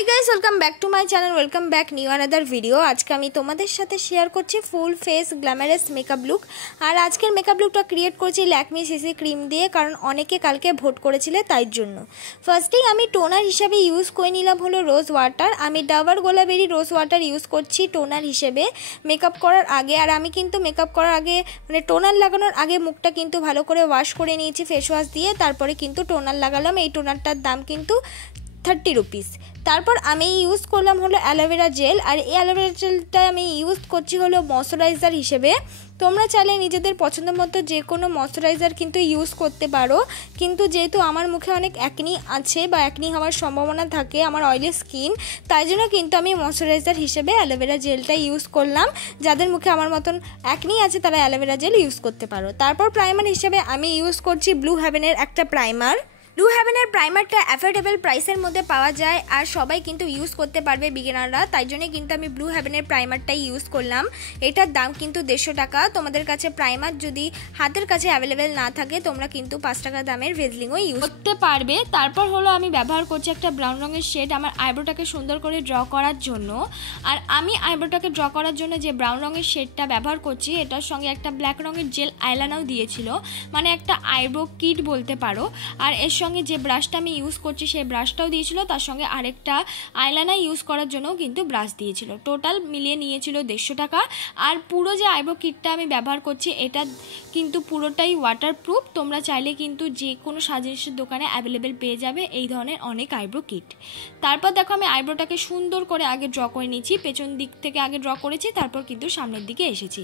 High guys welcome back to my channel welcome back new another video. आज के तुम्हारे साथे शेयर करছি full face glamorous makeup look और आजकल मेकअप लुकटा क्रिएट करছি लैक्मी सीसी क्रीम दिए कारण अनेके कालके भोट करेছিলে তাই জন্য ফার্স্টেই আমি টোনার হিসেবে ইউজ করে নিলাম হলো রোজ ওয়াটার। আমি ডাবর গোলাবেরি রোজ ওয়াটার ইউজ করছি টোনার হিসেবে মেকআপ করার আগে। আর আমি কিন্তু মেকআপ করার আগে মানে টোনার লাগানোর আগে মুখটা কিন্তু ভালো করে ওয়াশ করে নিয়েছি ফেস ওয়াশ দিয়ে, তারপরে কিন্তু টোনার লাগালাম। এই টোনারটার দাম কিন্তু 30 रुपीस। তারপর আমি ইউজ করলাম হলো অ্যালোভেরা জেল, আর এই অ্যালোভেরা জেলটা আমি ইউজ করছি হলো ময়শ্চারাইজার হিসেবে। তোমরা চাইলে নিজেদের পছন্দ মতো যে কোনো ময়শ্চারাইজার কিন্তু ইউজ করতে পারো, কিন্তু যেহেতু আমার মুখে অনেক অ্যাকনি আছে বা অ্যাকনি হওয়ার সম্ভাবনা থাকে, আমার অয়েলি স্কিন, তাই জন্য কিন্তু আমি ময়শ্চারাইজার হিসেবে অ্যালোভেরা জেলটা ইউজ করলাম। যাদের মুখে আমার মতন অ্যাকনি আছে তারা অ্যালোভেরা জেল ইউজ করতে পারো। তারপর প্রাইমার হিসেবে আমি ইউজ করছি ব্লু হেভেনের একটা প্রাইমার। ব্লু হেভেনের প্রাইমারটা অ্যাফোর্ডেবল প্রাইসের মধ্যে পাওয়া যায় আর সবাই কিন্তু ইউজ করতে পারবে বিগিনাররা, তাই জন্য কিন্তু আমি ব্লু হেভেনের প্রাইমারটাই ইউজ করলাম। এটার দাম কিন্তু 150 টাকা। তোমাদের কাছে প্রাইমার যদি হাতের কাছে অ্যাভেলেবেল না থাকে তোমরা কিন্তু 5 টাকা দামের ভেজলিংও ইউজ করতে পারবে। তারপর হলো আমি ব্যবহার করছি একটা ব্রাউন রঙের শেড আমার আইব্রোটাকে সুন্দর করে ড্র করার জন্য। আর আমি আইব্রোটাকে ড্র করার জন্য যে ব্রাউন রঙের শেডটা ব্যবহার করছি এটার সঙ্গে একটা ব্ল্যাক রঙের জেল আইলাইনারও দিয়েছিল, মানে একটা আইব্রো কিট বলতে পারো। আর এর সঙ্গে যে ব্রাশটা আমি ইউজ করছি সেই ব্রাশটাও দিয়েছিল, তার সঙ্গে আরেকটা আইলাইনার ইউজ করার জন্যও কিন্তু ব্রাশ দিয়েছিল। টোটাল মিলিয়ে নিয়েছিল 150 টাকা। আর পুরো যে আইব্রো কিটটা আমি ব্যবহার করছি এটা কিন্তু পুরোটাই ওয়াটারপ্রুফ। তোমরা চাইলে কিন্তু যে কোনো সাজেশের দোকানে অ্যাভেলেবেল পেয়ে যাবে এই ধরনের অনেক আইব্রো কিট। তারপর দেখো আমি আইব্রোটাকে সুন্দর করে আগে ড্র করে নিয়েছি, পেছন দিক থেকে আগে ড্র করেছি, তারপর কিন্তু সামনের দিকে এসেছি।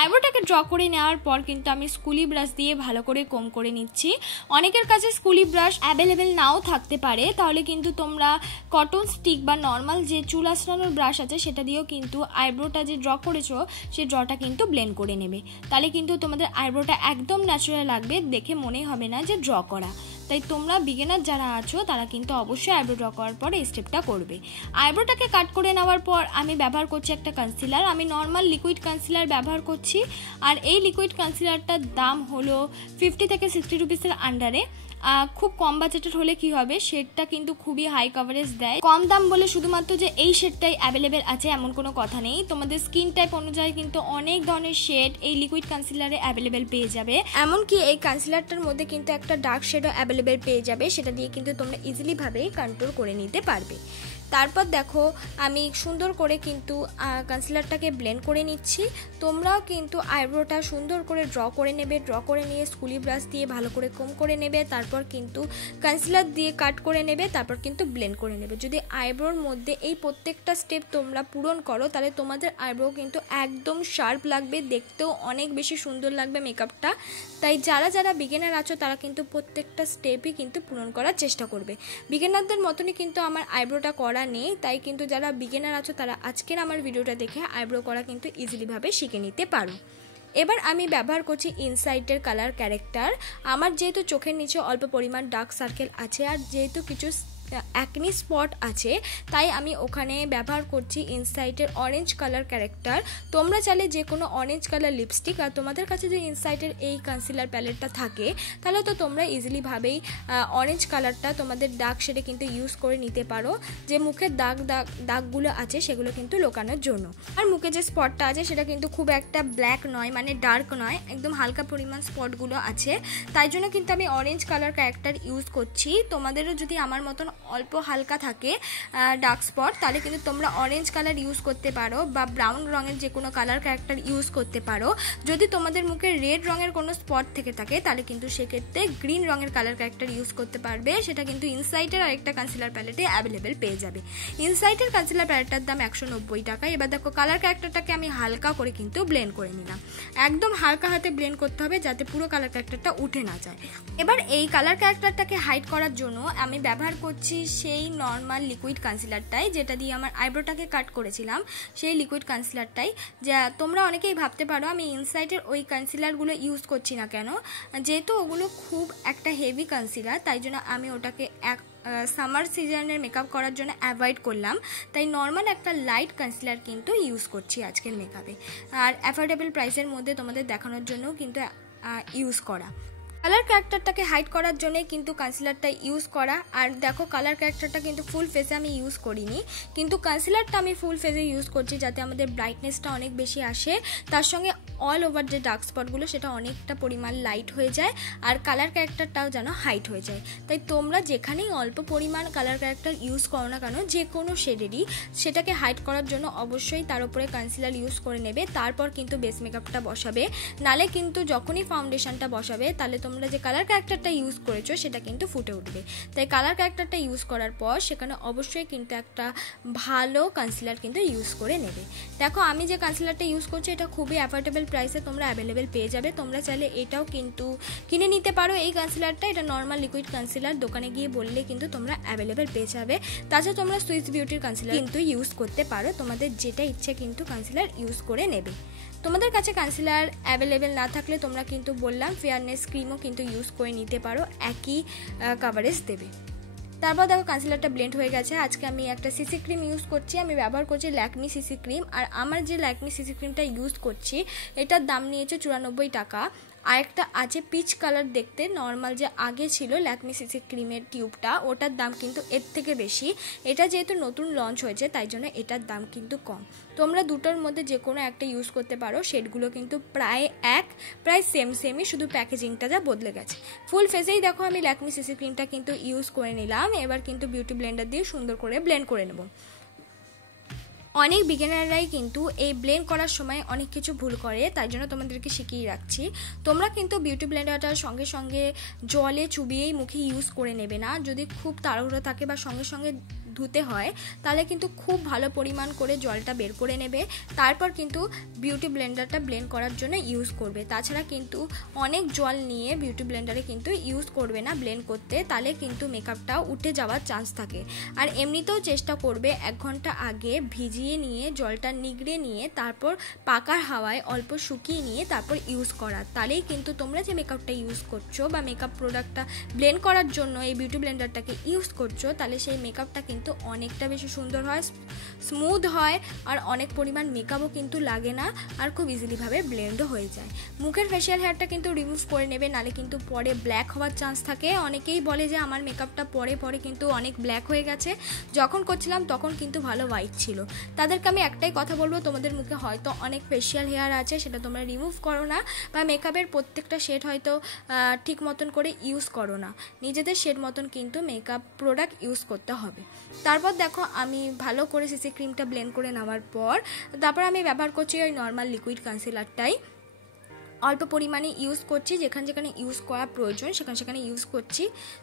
আইব্রোটাকে ড্র করে নেওয়ার পর কিন্তু আমি স্কুলি ব্রাশ দিয়ে ভালো করে কম করে নিচ্ছি। অনেকের কাছে স্কুলি ব্রাশ অ্যাভেলেবেল নাও থাকতে পারে, তাহলে কিন্তু তোমরা কটন স্টিক বা নর্মাল যে চুল আঁচড়ানোর ব্রাশ আছে সেটা দিয়েও কিন্তু আইব্রোটা যে ড্র করেছো সেই ড্রটা কিন্তু ব্লেন্ড করে নেবে। তাহলে কিন্তু তোমাদের আইব্রোটা একদম ন্যাচারাল লাগবে, দেখে মনেই হবে না যে ড্র করা। তাই তোমরা বিগিনার যারা আছো তারা কিন্তু অবশ্যই আইব্রো ড্র করার পর এই স্টেপটা করবে। আইব্রোটাকে কাট করে নেওয়ার পর আমি ব্যবহার করছি একটা কনসিলার। আমি নর্মাল লিকুইড কনসিলার ব্যবহার করছি, আর এই লিকুইড কনসিলারটার দাম হলো 50 থেকে 60 রুপিসের আন্ডারে। খুব কম বাজেটের হলে কি হবে, শেডটা কিন্তু খুবই হাই কভারেজ দেয়। কম দাম বলে শুধুমাত্র যে এই শেডটাই অ্যাভেলেবেল আছে এমন কোনো কথা নেই। তোমাদের স্কিন টাইপ অনুযায়ী কিন্তু অনেক ধরনের শেড এই লিকুইড কনসিলারে অ্যাভেলেবেল পেয়ে যাবে। এমনকি এই কনসিলারটার মধ্যে কিন্তু একটা ডার্ক শেডও অ্যাভেলেবেল পেয়ে যাবে, সেটা দিয়ে কিন্তু তোমরা ইজিলি ভাবে কন্ট্রোল করে নিতে পারবে। তারপর দেখো আমি সুন্দর করে কিন্তু কনসিলারটাকে ব্লেন্ড করে নিচ্ছি। তোমরাও কিন্তু আইব্রোটা সুন্দর করে ড্র করে নেবে, ড্র করে নিয়ে স্কুলি ব্রাশ দিয়ে ভালো করে কম করে নেবে, তারপর কিন্তু কনসিলার দিয়ে কাট করে নেবে, তারপর কিন্তু ব্লেন্ড করে নেবে। যদি আইব্রোর মধ্যে এই প্রত্যেকটা স্টেপ তোমরা পূরণ করো তাহলে তোমাদের আইব্রো কিন্তু একদম শার্প লাগবে, দেখতেও অনেক বেশি সুন্দর লাগবে মেকআপটা। তাই যারা যারা বিগিনার আছো তারা কিন্তু প্রত্যেকটা স্টেপই কিন্তু পূরণ করার চেষ্টা করবে। বিগিনারদের মতনই কিন্তু আমার আইব্রোটা করা নেই, তাই কিন্তু যারা বিগিনার আছো তারা আজকের আমার ভিডিওটা দেখে আইব্রো করা কিন্তু ইজিলি ভাবে শিখে নিতে পারো। এবার আমি ব্যবহার করছি ইনসাইটের কালার ক্যারেক্টার। আমার যেহেতু চোখের নিচে অল্প পরিমাণ ডার্ক সার্কেল আছে আর যেহেতু কিছু অ্যাকনি স্পট আছে, তাই আমি ওখানে ব্যবহার করছি ইনসাইটের অরেঞ্জ কালার ক্যারেক্টার। তোমরা চাইলে যে কোনো অরেঞ্জ কালার লিপস্টিক, আর তোমাদের কাছে যে ইনসাইটের এই কনসিলার প্যালেটটা থাকে তাহলে তো তোমরা ইজিলি ভাবেই অরেঞ্জ কালারটা তোমাদের ডার্ক শেডে কিন্তু ইউজ করে নিতে পারো, যে মুখের দাগগুলো আছে সেগুলো কিন্তু লুকানোর জন্য। আর মুখে যে স্পটটা আছে সেটা কিন্তু খুব একটা ব্ল্যাক নয়, মানে ডার্ক নয়, একদম হালকা পরিমাণ স্পটগুলো আছে, তাই জন্য কিন্তু আমি অরেঞ্জ কালার ক্যারেক্টার ইউজ করছি। তোমাদেরও যদি আমার মতন অল্প হালকা থাকে ডার্ক স্পট তাহলে কিন্তু তোমরা অরেঞ্জ কালার ইউজ করতে পারো বা ব্রাউন রঙের যে কোনো কালার ক্যারেক্টার ইউজ করতে পারো। যদি তোমাদের মুখে রেড রঙের কোনো স্পট থেকে থাকে তাহলে কিন্তু সেক্ষেত্রে গ্রিন রঙের কালার ক্যারেক্টার ইউজ করতে পারবে, সেটা কিন্তু ইনসাইটের আরেকটা কনসিলার প্যালেটে অ্যাভেলেবেল পেয়ে যাবে। ইনসাইটের কনসিলার প্যালেটটার দাম 190 টাকা। এবার দেখো কালার ক্যারেক্টারটাকে আমি হালকা করে কিন্তু ব্লেন্ড করে নিলাম, একদম হালকা হাতে ব্লেন্ড করতে হবে যাতে পুরো কালার ক্যারেক্টারটা উঠে না যায়। এবার এই কালার ক্যারেক্টারটাকে হাইড করার জন্য আমি ব্যবহার করছি সেই নর্মাল লিকুইড কনসিলারটাই, যেটা দিয়ে আমার আইব্রোটাকে কাট করেছিলাম, সেই লিকুইড কনসিলারটাই। যা তোমরা অনেকেই ভাবতে পারো আমি ইনসাইটের ওই কনসিলারগুলো ইউজ করছি না কেন, যেহেতু ওগুলো খুব একটা হেভি কনসিলার তাই জন্য আমি ওটাকে সামার সিজনের মেকআপ করার জন্য অ্যাভয়েড করলাম, তাই নর্মাল একটা লাইট কনসিলার কিন্তু ইউজ করছি আজকের মেকআপে। আর অ্যাফোর্ডেবল প্রাইসের মধ্যে তোমাদের দেখানোর জন্য কিন্তু ইউজ করা। কালার ক্যারেক্টারটাকে হাইড করার জন্যই কিন্তু কনসিলারটা ইউজ করা। আর দেখো কালার ক্যারেক্টারটা কিন্তু ফুল ফেসে আমি ইউজ করিনি, কিন্তু কনসিলারটা আমি ফুল ফেসে ইউজ করছি যাতে আমাদের ব্রাইটনেসটা অনেক বেশি আসে, তার সঙ্গে অল ওভার যে ডার্ক স্পটগুলো সেটা অনেকটা পরিমাণ লাইট হয়ে যায় আর কালার ক্যারেক্টারটাও যেন হাইট হয়ে যায়। তাই তোমরা যেখানেই অল্প পরিমাণ কালার ক্যারেক্টার ইউজ করো না কেন, যে কোনো শেডেরই, সেটাকে হাইড করার জন্য অবশ্যই তার উপরে কনসিলার ইউজ করে নেবে, তারপর কিন্তু বেস মেকআপটা বসাবে। নালে কিন্তু যখনই ফাউন্ডেশনটা বসাবে তাহলে তোমরা যে কালার ক্যারেক্টারটা ইউজ করেছো সেটা কিন্তু ফুটে উঠবে। তাই কালার ক্যারেক্টারটা ইউজ করার পর সেখানে অবশ্যই কিন্তু একটা ভালো কনসিলার কিন্তু ইউজ করে নেবে। দেখো আমি যে কনসিলারটা ইউজ করছি এটা খুবই অ্যাফোর্ডেবল প্রাইসে তোমরা অ্যাভেলেবেল পেয়ে যাবে। তোমরা চাইলে এটাও কিন্তু কিনে নিতে পারো। এই কনসিলারটা এটা নর্মাল লিকুইড কনসিলার, দোকানে গিয়ে বললে কিন্তু তোমরা অ্যাভেলেবেল পেয়ে যাবে। তাছাড়া তোমরা সুইস বিউটির কনসিলার কিন্তু ইউজ করতে পারো, তোমাদের যেটা ইচ্ছে কিন্তু কনসিলার ইউজ করে নেবে। তোমাদের কাছে কনসিলার অ্যাভেলেবেল না থাকলে তোমরা কিন্তু বললাম ফেয়ারনেস ক্রিমও কিন্তু ইউজ করে নিতে পারো, একই কাভারেজ দেবে। তারপর দেখো কনসিলারটা ব্লেন্ড হয়ে গেছে। আজকে আমি একটা সিসি ক্রিম ইউজ করছি, আমি ব্যবহার করছি ল্যাকমি সিসি ক্রিম। আর আমার যে ল্যাকমি সিসি ক্রিমটা ইউজ করছি এটার দাম নিয়েছে 94 টাকা। আরেকটা আছে পিচ কালার দেখতে, নর্মাল যে আগে ছিল ল্যাকমি সিসি ক্রিমের টিউবটা, ওটার দাম কিন্তু এর থেকে বেশি। এটা যেহেতু নতুন লঞ্চ হয়েছে তাই জন্য এটার দাম কিন্তু কম। তোমরা দুটোর মধ্যে যে কোনো একটা ইউজ করতে পারো, শেডগুলো কিন্তু প্রায় সেমই, শুধু প্যাকেজিংটা যা বদলে গেছে। ফুল ফেসেই দেখো আমি ল্যাকমি সিসি ক্রিমটা কিন্তু ইউজ করে নিলাম। এবার কিন্তু বিউটি ব্লেন্ডার দিয়ে সুন্দর করে ব্লেন্ড করে নেব। অনেক বিগিনাররাই কিন্তু এই ব্লেন্ড করার সময় অনেক কিছু ভুল করে, তাই জন্য তোমাদেরকে শিখিয়ে রাখছি। তোমরা কিন্তু বিউটি ব্লেন্ডারটার সঙ্গে সঙ্গে জলে চুবিয়েই মুখে ইউজ করে নেবে না। যদি খুব তাড়াহুড়ো থাকে বা সঙ্গে সঙ্গে ধুতে হয় তাহলে কিন্তু খুব ভালো পরিমাণ করে জলটা বের করে নেবে, তারপর কিন্তু বিউটি ব্লেন্ডারটা ব্লেন্ড করার জন্য ইউজ করবে। তাছাড়া কিন্তু অনেক জল নিয়ে বিউটি ব্লেন্ডারে কিন্তু ইউজ করবে না ব্লেন্ড করতে, তাহলে কিন্তু মেকআপটাও উঠে যাওয়ার চান্স থাকে। আর এমনিতেও চেষ্টা করবে 1 ঘন্টা আগে ভিজিয়ে নিয়ে জলটা নিগড়ে নিয়ে তারপর পাকার হাওয়ায় অল্প শুকিয়ে নিয়ে তারপর ইউজ করা, তাহলেই কিন্তু তোমরা যে মেকআপটা ইউজ করছো বা মেকআপ প্রোডাক্টটা ব্লেন্ড করার জন্য এই বিউটি ব্লেন্ডারটাকে ইউজ করছো, তাহলে সেই মেকআপটা কিন্তু অনেকটা বেশি সুন্দর হয়, স্মুথ হয় আর অনেক পরিমাণ মেকআপও কিন্তু লাগে না আর খুব ইজিলিভাবে ব্লেন্ডও হয়ে যায়। মুখের ফেশিয়াল হেয়ারটা কিন্তু রিমুভ করে নেবে, নালে কিন্তু পরে ব্ল্যাক হওয়ার চান্স থাকে। অনেকেই বলে যে আমার মেকআপটা পরে কিন্তু অনেক ব্ল্যাক হয়ে গেছে, যখন করছিলাম তখন কিন্তু ভালো হোয়াইট ছিল। তাদেরকে আমি একটাই কথা বলবো, তোমাদের মুখে হয়তো অনেক ফেশিয়াল হেয়ার আছে, সেটা তোমরা রিমুভ করো না, বা মেকআপের প্রত্যেকটা শেড হয়তো ঠিক মতন করে ইউজ করো না, নিজেদের শেড মতন কিন্তু মেকআপ প্রোডাক্ট ইউজ করতে হবে। তারপর দেখো আমি ভালো করে সিসি ক্রিমটা ব্লেন্ড করে নেওয়ার পর তারপর আমি ব্যবহার করছি ওই নর্মাল লিকুইড কনসিলারটাই, অল্প পরিমাণে ইউজ করছি, যেখানে ইউজ করা প্রয়োজন সেখানে ইউজ করছি।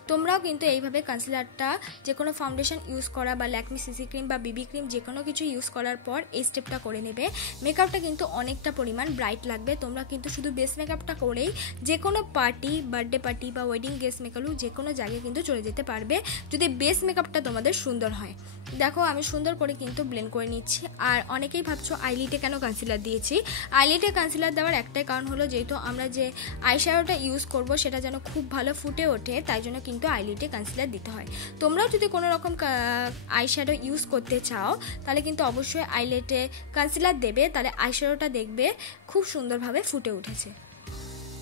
তোমরাও কিন্তু এইভাবে কনসিলারটা যে কোনো ফাউন্ডেশন ইউজ করা বা ল্যাকমি সিসি ক্রিম বা বিবি ক্রিম যে কোনো কিছু ইউজ করার পর এই স্টেপটা করে নেবে। মেকআপটা কিন্তু অনেকটা পরিমাণ ব্রাইট লাগবে। তোমরা কিন্তু শুধু বেস মেকআপটা করেই যে কোনো পার্টি, বার্থডে পার্টি বা ওয়েডিং গেস্ট মেকআপ যে কোনো জায়গায় কিন্তু চলে যেতে পারবে যদি বেস মেকআপটা তোমাদের সুন্দর হয়। দেখো আমি সুন্দর করে কিন্তু ব্লেন্ড করে নিচ্ছি। আর অনেকেই ভাবছো আইলিটে কেন কনসিলার দিয়েছি, আইলিটে কনসিলার দেওয়ার একটাই কারণ হলো যেহেতু আমরা যে আইশ্যাডোটা ইউজ করব সেটা যেন খুব ভালো ফুটে ওঠে, তাই জন্য কিন্তু আইলিটে কনসিলার দিতে হয়। তোমরাও যদি কোনো রকম আইশ্যাডো ইউজ করতে চাও তাহলে কিন্তু অবশ্যই আইলিটে কনসিলার দেবে, তাহলে আইশ্যাডোটা দেখবে খুব সুন্দরভাবে ফুটে উঠেছে।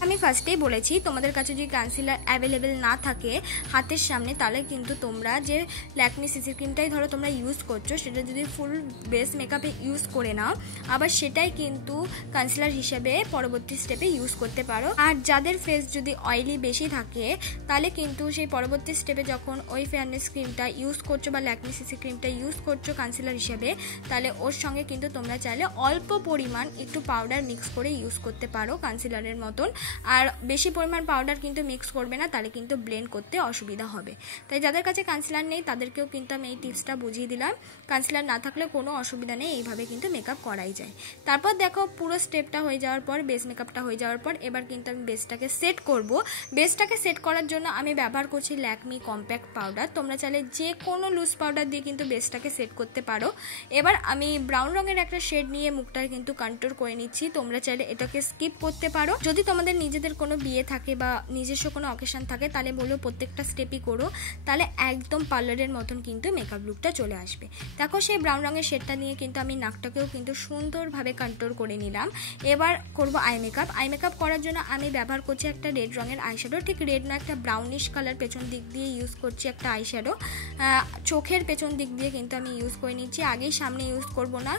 আমি ফার্স্টেই বলেছি তোমাদের কাছে যদি কনসিলার অ্যাভেলেবেল না থাকে হাতের সামনে, তাহলে কিন্তু তোমরা যে ল্যাকমি সিসি ক্রিমটাই ধরো তোমরা ইউজ করছো সেটা যদি ফুল বেস মেকআপে ইউজ করে নাও, আবার সেটাই কিন্তু কনসিলার হিসেবে পরবর্তী স্টেপে ইউজ করতে পারো। আর যাদের ফেস যদি অয়েলি বেশি থাকে তাহলে কিন্তু সেই পরবর্তী স্টেপে যখন ওই ফেয়ারনেস ক্রিমটা ইউজ করছো বা ল্যাকমি সিসি ক্রিমটা ইউজ করছো কনসিলার হিসেবে, তাহলে ওর সঙ্গে কিন্তু তোমরা চাইলে অল্প পরিমাণ একটু পাউডার মিক্স করে ইউজ করতে পারো কনসিলারের মতন। আর বেশি পরিমাণ পাউডার কিন্তু মিক্স করবে না, তাহলে কিন্তু ব্লেন্ড করতে অসুবিধা হবে। তাই যাদের কাছে কনসিলার নেই তাদেরকেও কিন্তু আমি এই টিপসটা বুঝিয়ে দিলাম। কনসিলার না থাকলে কোনো অসুবিধা নেই, এইভাবে কিন্তু মেকআপ করাই যায়। তারপর দেখো পুরো স্টেপটা হয়ে যাওয়ার পর, বেস মেকআপটা হয়ে যাওয়ার পর এবার কিন্তু আমি বেসটাকে সেট করব। বেসটাকে সেট করার জন্য আমি ব্যবহার করছি ল্যাকমি কম্প্যাক্ট পাউডার। তোমরা চাইলে যে কোনো লুজ পাউডার দিয়ে কিন্তু বেসটাকে সেট করতে পারো। এবার আমি ব্রাউন রঙের একটা শেড নিয়ে মুখটা কিন্তু কন্ট্রোল করে নিচ্ছি। তোমরা চাইলে এটাকে স্কিপ করতে পারো। যদি তোমাদের তোমাদের নিজেদের কোনো বিয়ে থাকে বা নিজস্ব কোনো অকেশন থাকে তাহলে বলবো প্রত্যেকটা স্টেপই করো, তাহলে একদম পার্লারের মতন কিন্তু মেকআপ লুকটা চলে আসবে। দেখো সেই ব্রাউন রঙের শেডটা নিয়ে কিন্তু আমি নাকটাকেও কিন্তু সুন্দরভাবে কন্ট্রোল করে নিলাম। এবার করব আই মেকআপ। আই মেকআপ করার জন্য আমি ব্যবহার করছি একটা রেড রঙের আইশ্যাডো, ঠিক রেড না, একটা ব্রাউনিশ কালার পেছন দিক দিয়ে ইউজ করছি একটা আইশ্যাডো। চোখের পেছন দিক দিয়ে কিন্তু আমি ইউজ করে নিচ্ছি, আগেই সামনে ইউজ করব না।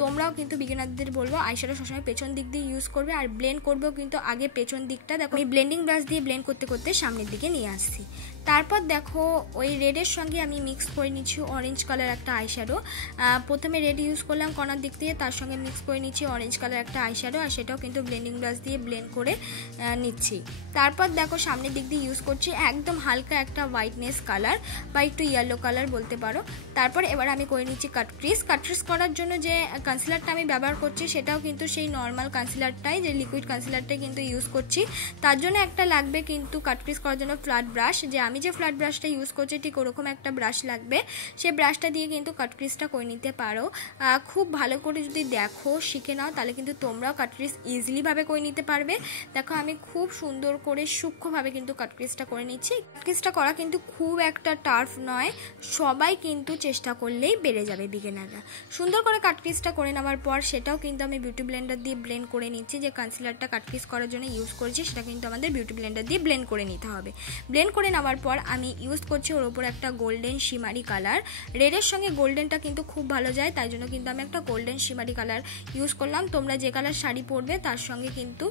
তোমরাও কিন্তু বিগিনারদের বলবো আইশ্যাডো সবসময় পেছন দিক দিয়ে ইউজ করবে, আর ব্লেন্ড করবেও কিন্তু আগে পেছন দিকটা। দেখো আমি ব্লেন্ডিং ব্রাশ দিয়ে ব্লেন্ড করতে করতে সামনের দিকে নিয়ে আসছি। তারপর দেখো ওই রেডের সঙ্গে আমি মিক্স করে নিচ্ছি অরেঞ্জ কালার একটা আইশ্যাডো। প্রথমে রেড ইউজ করলাম কর্নার দিক দিয়ে, তার সঙ্গে মিক্স করে নিচ্ছি অরেঞ্জ কালার একটা আইশ্যাডো, আর সেটাও কিন্তু ব্লেন্ডিং ব্রাশ দিয়ে ব্লেন্ড করে নিচ্ছি। তারপর দেখো সামনের দিক দিয়ে ইউজ করছি একদম হালকা একটা হোয়াইটনেস কালার বা একটু ইয়েলো কালার বলতে পারো। তারপর এবার আমি করে নিচ্ছি কাটক্রিজ। কাটক্রিজ করার জন্য যে কনসিলারটা আমি ব্যবহার করছি সেটাও কিন্তু সেই নর্মাল কনসিলারটাই, যে লিকুইড কনসিলারটাই কিন্তু ইউজ করছি। তার জন্য একটা লাগবে কিন্তু কাটক্রিজ করার জন্য ফ্ল্যাট ব্রাশ, যে আমি যে ফ্ল্যাট ব্রাশটা ইউজ করছি ঠিক ওরকম একটা ব্রাশ লাগবে। সেই ব্রাশটা দিয়ে কিন্তু কাটক্রিজটা করে নিতে পারো। খুব ভালো করে যদি দেখো শিখে নাও তাহলে কিন্তু তোমরাও কাটক্রিজ ইজিলিভাবে করে নিতে পারবে। দেখো আমি খুব সুন্দর করে সূক্ষ্মভাবে কিন্তু কাটক্রিজটা করে নিচ্ছি। কাটক্রিজটা করা কিন্তু খুব একটা টাফ নয়, সবাই কিন্তু চেষ্টা করলেই বেড়ে যাবে বিগিনাররা। সুন্দর করে কাটক্রিজটা করে নেওয়ার পর সেটাও কিন্তু আমি বিউটি ব্লেন্ডার দিয়ে ব্লেন্ড করে নিচ্ছি। যে কনসিলারটা কাটক্রিজ করার জন্য ইউজ করেছি সেটা কিন্তু আমাদের বিউটি ব্লেন্ডার দিয়ে ব্লেন্ড করে নিতে হবে। ব্লেন্ড করে নেওয়ার পর আমি ইউজ করছি ওর ওপর একটা গোল্ডেন শিমারি কালার। রেডের সঙ্গে গোল্ডেনটা কিন্তু খুব ভালো যায়, তাই জন্য কিন্তু আমি একটা গোল্ডেন শিমারি কালার ইউজ করলাম। তোমরা যে কালার শাড়ি পরবে তার সঙ্গে কিন্তু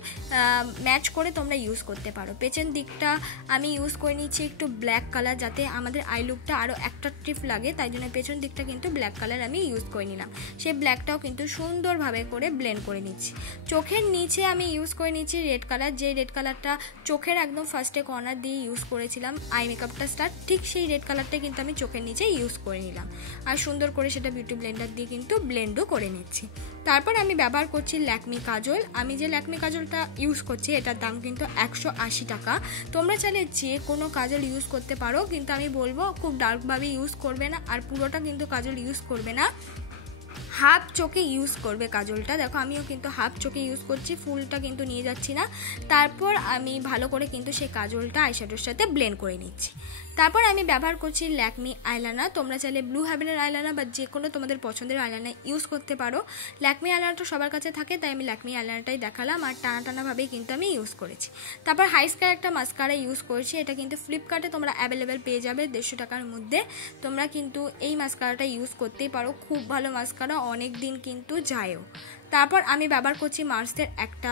ম্যাচ করে তোমরা ইউজ করতে পারো। পেছন দিকটা আমি ইউজ করে নিচ্ছি একটু ব্ল্যাক কালার, যাতে আমাদের আই লুকটা আরও অ্যাট্রাকটিভ লাগে, তাই জন্য পেছন দিকটা কিন্তু ব্ল্যাক কালার আমি ইউজ করে নিলাম। সেই ব্ল্যাকটাও কিন্তু সুন্দরভাবে করে ব্লেন্ড করে নিচ্ছি। চোখের নিচে আমি ইউজ করে নিচ্ছি রেড কালার, যে রেড কালারটা চোখের একদম ফার্স্টে কর্নার দিয়ে ইউজ করেছিলাম আই মেকআপটা স্টার্ট, ঠিক সেই রেড কালারটা কিন্তু আমি চোখের নিচে ইউজ করে নিলাম, আর সুন্দর করে সেটা বিউটি ব্লেন্ডার দিয়ে কিন্তু ব্লেন্ডও করে নিচ্ছি। তারপর আমি ব্যবহার করছি ল্যাকমি কাজল। আমি যে ল্যাকমি কাজলটা ইউজ করছি এটার দাম কিন্তু 180 টাকা। তোমরা চাইলে যে কোনো কাজল ইউজ করতে পারো, কিন্তু আমি বলবো খুব ডার্কভাবে ইউজ করবে না, আর পুরোটা কিন্তু কাজল ইউজ করবে না, হাফ চোখে ইউজ করবে কাজলটা। দেখো আমিও কিন্তু হাফ চোখে ইউজ করছি, ফুলটা কিন্তু নিয়ে যাচ্ছি না। তারপর আমি ভালো করে কিন্তু সেই কাজলটা আইশ্যাডোর সাথে ব্লেন্ড করে নিচ্ছি। তারপর আমি ব্যবহার করছি ল্যাকমি আইলাইনার। তোমরা চাইলে ব্লু হেভেনের আইলাইনার বা যে কোনো তোমাদের পছন্দের আইলাইনার ইউজ করতে পারো। ল্যাকমি আইলাইনারটা সবার কাছে থাকে, তাই আমি ল্যাকমি আইলাইনারটাই দেখালাম, আর টানা টানাভাবেই কিন্তু আমি ইউজ করেছি। তারপর হাইস্কার একটা মাস্কারা ইউজ করেছি, এটা কিন্তু ফ্লিপকার্টে তোমরা অ্যাভেলেবেল পেয়ে যাবে 150 টাকার মধ্যে। তোমরা কিন্তু এই মাস্কারাটা ইউজ করতেই পারো, খুব ভালো মাস্কারা, অনেক দিন কিন্তু যায়ও। তারপর আমি ব্যবহার করছি মার্সের একটা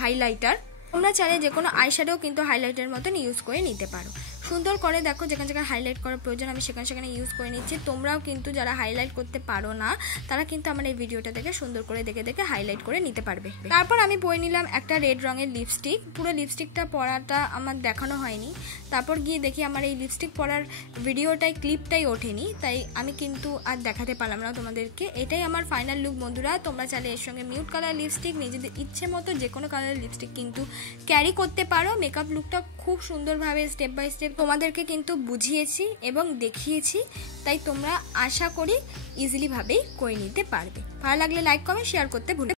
হাইলাইটার। তোমরা চাইলে যে কোনো আইশ্যাডো কিন্তু হাইলাইটের মতন ইউজ করে নিতে পারো। সুন্দর করে দেখো যেখানে যেখানে হাইলাইট করার প্রয়োজন আমি সেখানে ইউজ করে নিচ্ছি। তোমরাও কিন্তু যারা হাইলাইট করতে পারো না তারা কিন্তু আমার এই ভিডিওটা দেখে সুন্দর করে দেখে দেখে হাইলাইট করে নিতে পারবে। তারপর আমি পরে নিলাম একটা রেড রঙের লিপস্টিক। পুরো লিপস্টিকটা পরাটা আমার দেখানো হয়নি, তারপর গিয়ে দেখি আমার এই লিপস্টিক পরার ভিডিওটাই ক্লিপটাই ওঠেনি, তাই আমি কিন্তু আর দেখাতে পারলাম না তোমাদেরকে। এটাই আমার ফাইনাল লুক বন্ধুরা। তোমরা চাইলে এর সঙ্গে মিউট কালার লিপস্টিক, নিজেদের ইচ্ছে মতো যে কোনো কালারের লিপস্টিক কিন্তু ক্যারি করতে পারো। মেকআপ লুকটা খুব সুন্দরভাবে স্টেপ বাই স্টেপ তোমাদেরকে কিন্তু বুঝিয়েছি এবং দেখিয়েছি, তাই তোমরা আশা করি ইজিলিভাবেই করে নিতে পারবে। ভালো লাগলে লাইক কমেন্ট শেয়ার করতে ভুলে